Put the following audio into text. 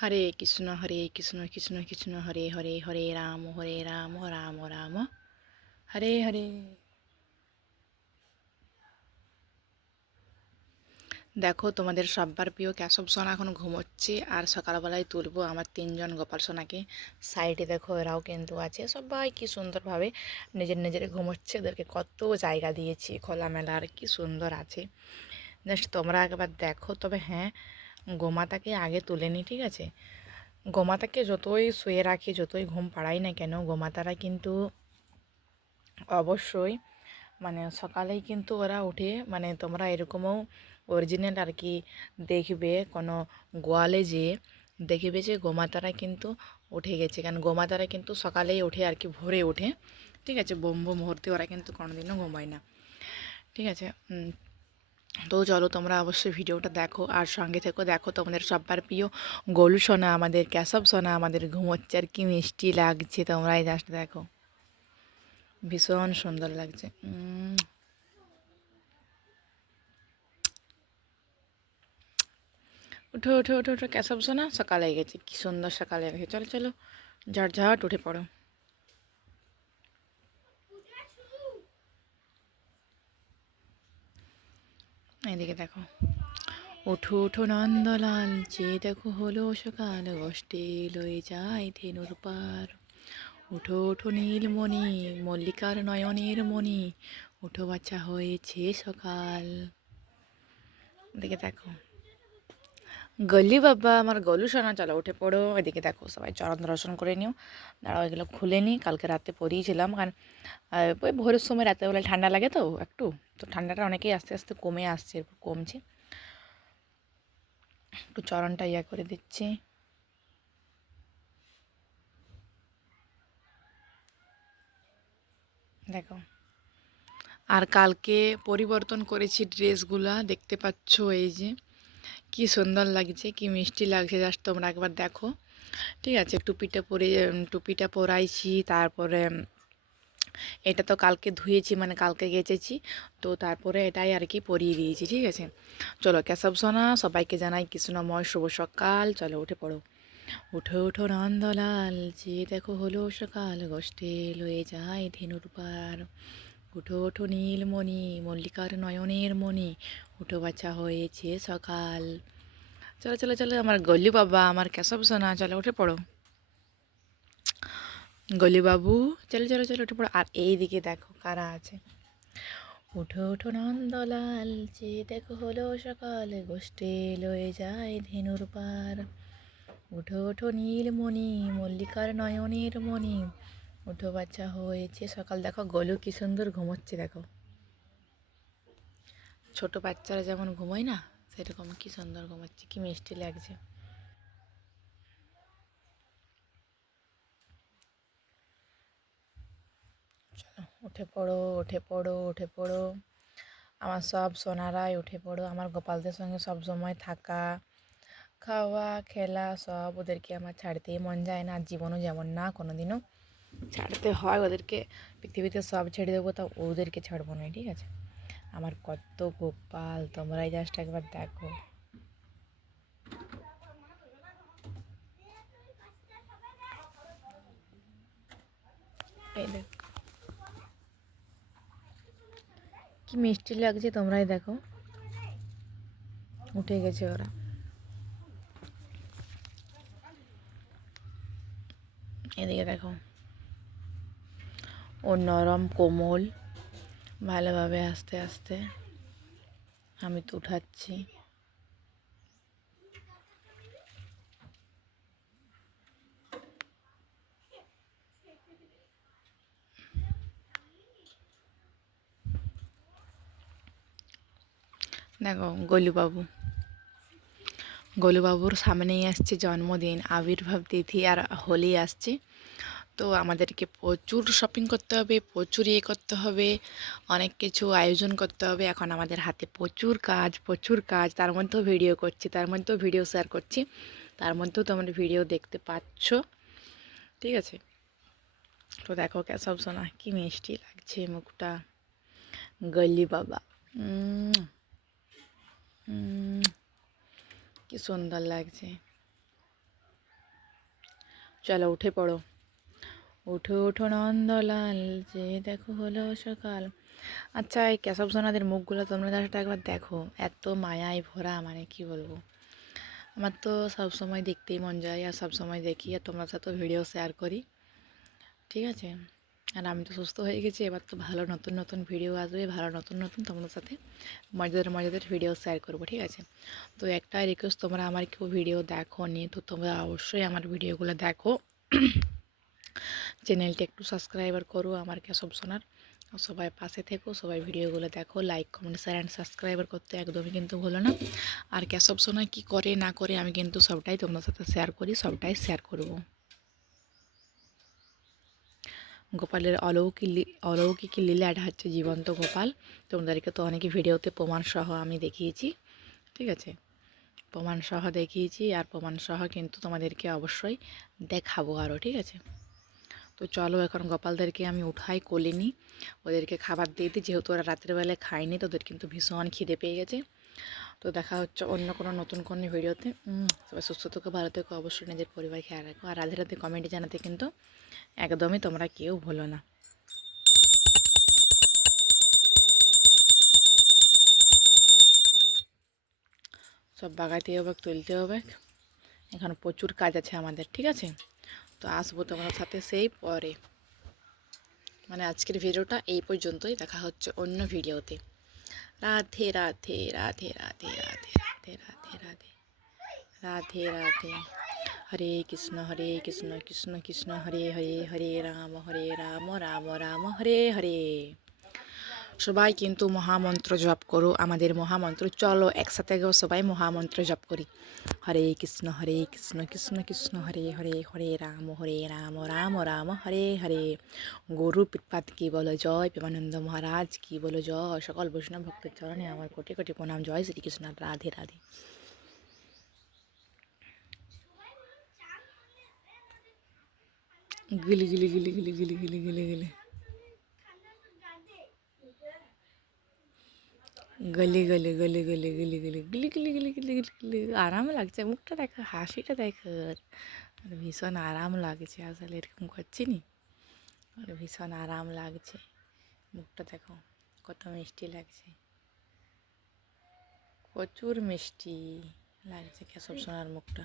হরে কৃষ্ণ হরে কৃষ্ণ কৃষ্ণ কৃষ্ণ হরে হরে হরে রাম হরে রাম রাম রাম হরে হরে দেখো, তোমাদের সব্বার প্রিয় কেশব সোনা এখন ঘুমোচ্ছে, আর সকালবেলায় তুলবো আমার তিনজন গোপাল সোনাকে। সাইডে দেখো, এরাও কিন্তু আছে। সবাই কি সুন্দরভাবে নিজের নিজের ঘুমোচ্ছে ওদেরকে কত জায়গা দিয়েছি, খোলামেলা, আর কি সুন্দর আছে। জাস্ট তোমরা একবার দেখো, তবে হ্যাঁ গোমাতাকে আগে তুলে নিই ঠিক আছে? গোমাতাকে যতই শুয়ে রাখি, যতই ঘুম পাড়াই না কেন, গোমাতারা কিন্তু অবশ্যই মানে সকালেই কিন্তু ওরা উঠে মানে তোমরা এরকমও অরিজিনাল আর কি দেখবে, কোনো গোয়ালে যেয়ে দেখবে যে গোমাতারা কিন্তু উঠে গেছে। কারণ গোমাতারা কিন্তু সকালেই উঠে আর কি ভোরে ওঠে ঠিক আছে? ব্রহ্ম মুহূর্তে ওরা কিন্তু কোনোদিনও ঘুমায় না, ঠিক আছে? তো চলো তোমরা অবশ্যই ভিডিওটা দেখো, আর সঙ্গে থেকো দেখো তোমাদের সব্বার প্রিয় গোলু সোনা, আমাদের ক্যাসব সোনা, আমাদের ঘুমোচ্ছে আর কি মিষ্টি লাগছে, তোমরাই জাস্ট দেখো। ভীষণ সুন্দর লাগছে। উঠো উঠো উঠো উঠো, ক্যাসব সোনা, সকালে গেছে কি সুন্দর সকালে গেছে চলো চলো ঝাট ঝাট উঠে পড়ো। এদিকে দেখো। ওঠো ওঠো নন্দলাল, যে দেখো হলো সকাল অষ্টে লয়ে যায় ধেনুর পার। উঠো ওঠো নীলমণি, মল্লিকার নয়নের মণি, ওঠো বাচ্চা হয়েছে সকাল। দেখে দেখো। গলি বাবা, আমার গলু সোনা, চলো উঠে পড়ো। এদিকে দেখো সবাই চরণ দর্শন করে নিও। দাঁড়াও, এগুলো খুলে নিই। কালকে রাতে পরিয়েছিলাম কারণ ওই ভোরের সময় রাতেবেলা ঠান্ডা লাগে তো একটু। তো ঠান্ডাটা অনেকেই আস্তে আস্তে কমে আসছে, এরপর কমছে। একটু চরণটা ইয়া করে দিচ্ছি। দেখো, আর কালকে পরিবর্তন করেছি ড্রেসগুলা। দেখতে পাচ্ছ এই যে। কি সুন্দর লাগছে, কি মিষ্টি লাগছে জাস্ট তোমরা একবার দেখো। ঠিক আছে টুপিটা পরে টুপিটা পরাইছি তারপরে এটা তো কালকে ধুয়েছি মানে কালকে গেচেছি, তো তারপরে এটাই আর কি পরিয়ে দিয়েছি, ঠিক আছে? চলো, কেশব সোনা, সবাইকে জানাই কৃষ্ণময় শুভ সকাল, চলো উঠে পড়ো। উঠো উঠো নন্দলাল, যে দেখো হলো সকাল, গোষ্ঠে লয়ে যায় ধেনুর পার। উঠো ওঠো নীলমণি মল্লিকার নয়নের মণি, উঠো বাচ্চা হয়েছে সকাল। চলো চলো চলো, আমার গল্লি বাবা, আমার কেশব সোনা, চলো উঠে পড়ো। গলি বাবু, চলো চলো চলো, উঠে পড়ো। আর এই দিকে দেখো কারা আছে। উঠো উঠো নন্দলাল, যে দেখো হলো সকাল, গোষ্ঠে লয়ে যায় ধেনুর পার। উঠো ওঠো নীলমণি মল্লিকার নয়নের মণি উঠো বাচ্চা হয়েছে। সকাল দেখো, গলু কি সুন্দর ঘুমোচ্ছে, দেখো। ছোট বাচ্চারা যেমন ঘুমোয় না, সেরকম কি সুন্দর ঘুমাচ্ছে, কি মিষ্টি লাগছে। চলো, উঠে পড়ো উঠে পড়ো উঠে পড়ো। আমার সব সোনারাই উঠে পড়ো। আমার গোপালদের সঙ্গে সব সময় থাকা, খাওয়া, খেলা, সব ওদেরকে আমার ছাড়তেই মন যায় না। জীবনও যেমন না কোনো দিনও ছাড়তে হয় ওদেরকে। পৃথিবীতে সব ছেড়ে দেবো, তা ওদেরকে ছাড়বো না, ঠিক আছে? আমার কত গোপাল, তোমরাই জাস্ট একবার দেখো। কি মিষ্টি লাগছে, তোমরাই দেখো। উঠে গেছে ওরা। এদিকে দেখো। ও নরম, কোমল, ভালোভাবে আস্তে আস্তে আমি তো উঠাচ্ছি। দেখো, গোলুবাবু। গোলুবাবুর সামনেই আসছে জন্মদিন, আবির্ভাব তিথি আর হোলি আসছে। তো আমাদেরকে প্রচুর শপিং করতে হবে, প্রচুর ইয়ে করতে হবে, অনেক কিছু আয়োজন করতে হবে। এখন আমাদের হাতে প্রচুর কাজ প্রচুর কাজ। তার মধ্যেও ভিডিও করছি, তার মধ্যেও ভিডিও শেয়ার করছি। তার মধ্যেও তোমরা ভিডিও দেখতে পাচ্ছ। ঠিক আছে? তো দেখো কেসব সোনা কি মিষ্টি লাগছে মুখটা। গলি বাবা। কি সুন্দর লাগছে। চলো, উঠে পড়ো। উঠো উঠো নন্দলাল, যে দেখো হলো সকাল। আচ্ছা এই কেশব সোনাদের মুখগুলো তোমরা জাস্ট একবার দেখো। এত মায়ায় ভরা মানে কি বলব? আমার তো সব সময় দেখতেই মন যায়, আর সব সময় দেখি, আর তোমার সাথে ভিডিও শেয়ার করি। ঠিক আছে? আর আমি তো সুস্থ হয়ে গেছি, এবার তো ভালো নতুন নতুন ভিডিও আসবে, ভালো নতুন নতুন তোমাদের সাথে মজাদার মজাদার ভিডিও শেয়ার করব, ঠিক আছে? তো একটাই রিকোয়েস্ট তোমরা আমার কেউ ভিডিও দেখো নি তো তোমরা অবশ্যই আমার ভিডিওগুলো দেখো। চ্যানেলটি একটু সাবস্ক্রাইবার করো, আমার কেশব সোনার সবাই পাশে থেকো, সবাই ভিডিওগুলো দেখো like comment share and subscriber করতে একদমই কিন্তু ভুলো না। আর কেশব সোনা কী করে না করে আমি কিন্তু সবটাই তোমার সাথে শেয়ার করি, সবটাই শেয়ার করব। গোপালের অলৌকিক অলৌকিক লীলাটা হচ্ছে জীবন্ত গোপাল। তোমাদেরকে তো অনেকে ভিডিওতে প্রমাণ সহ আমি দেখিয়েছি, ঠিক আছে? প্রমাণ সহ দেখিয়েছি, আর প্রমাণ সহ কিন্তু তোমাদেরকে অবশ্যই দেখাবো আরও ঠিক আছে? তো চলো এখন গোপালদেরকে আমি উঠাই, কোলে নিই। ওদেরকে খাবার দিয়ে দিই, যেহেতু ওরা রাত্রেবেলায় খায়নি তো ওদের কিন্তু ভীষণ খিদে পেয়ে গেছে। তো দেখা হচ্ছে অন্য কোনো নতুন কোনো ভিডিওতে। সবাই সুস্থ থেকো, ভালো থেকে, অবশ্যই নিজের পরিবার খেয়াল রাখো। আর রাধে রাধে কমেন্টে জানাতে কিন্তু একদমই তোমরা কেউ ভুলো না। সব বাগাইতে হবে, তুলতে হবে। এখন প্রচুর কাজ আছে আমাদের, ঠিক আছে? তো আসব তোমার সাথে সেই পরে। মানে আজকের ভিডিওটা এই পর্যন্তই, দেখা হচ্ছে অন্য ভিডিওতে। রাধে রাধে রাধে রাধে রাধে রাধে রাধে রাধে। রাধে রাধে। হরে কৃষ্ণ হরে কৃষ্ণ কৃষ্ণ কৃষ্ণ, হরে হরে হরে, রাম হরে, রাম রাম রাম, হরে হরে। সবাই কিন্তু মহামন্ত্র জপ করো, আমাদের মহামন্ত্র, চলো একসাথে গো সবাই মহামন্ত্র জপ করি। হরে কৃষ্ণ হরে কৃষ্ণ কৃষ্ণ কৃষ্ণ, হরে হরে হরে রাম হরে রাম রাম রাম, হরে হরে। গরু পিতপাত কি বলো জয়, প্রেমানন্দ মহারাজ কি বলো জয়, সকল বৈষ্ণব ভক্তের চরণে আমার কোটি কোটি প্রণাম, জয় শ্রীকৃষ্ণ, রাধে রাধে। গিলি গিলি গিলি গিলি গিলি গিলি গিলি গিলি। গলি গলি গলি গলি গলি গলি গলি গলি গলি গলি গলি গলি আরাম লাগছে মুখটা দেখ হাসিটা দেখ আর ভীষণ আরাম লাগছে আসলে এরকম করছি নি আর ভীষণ আরাম লাগছে মুখটা দেখো কত মিষ্টি লাগছে প্রচুর মিষ্টি লাগছে কেশব সোনার মুখটা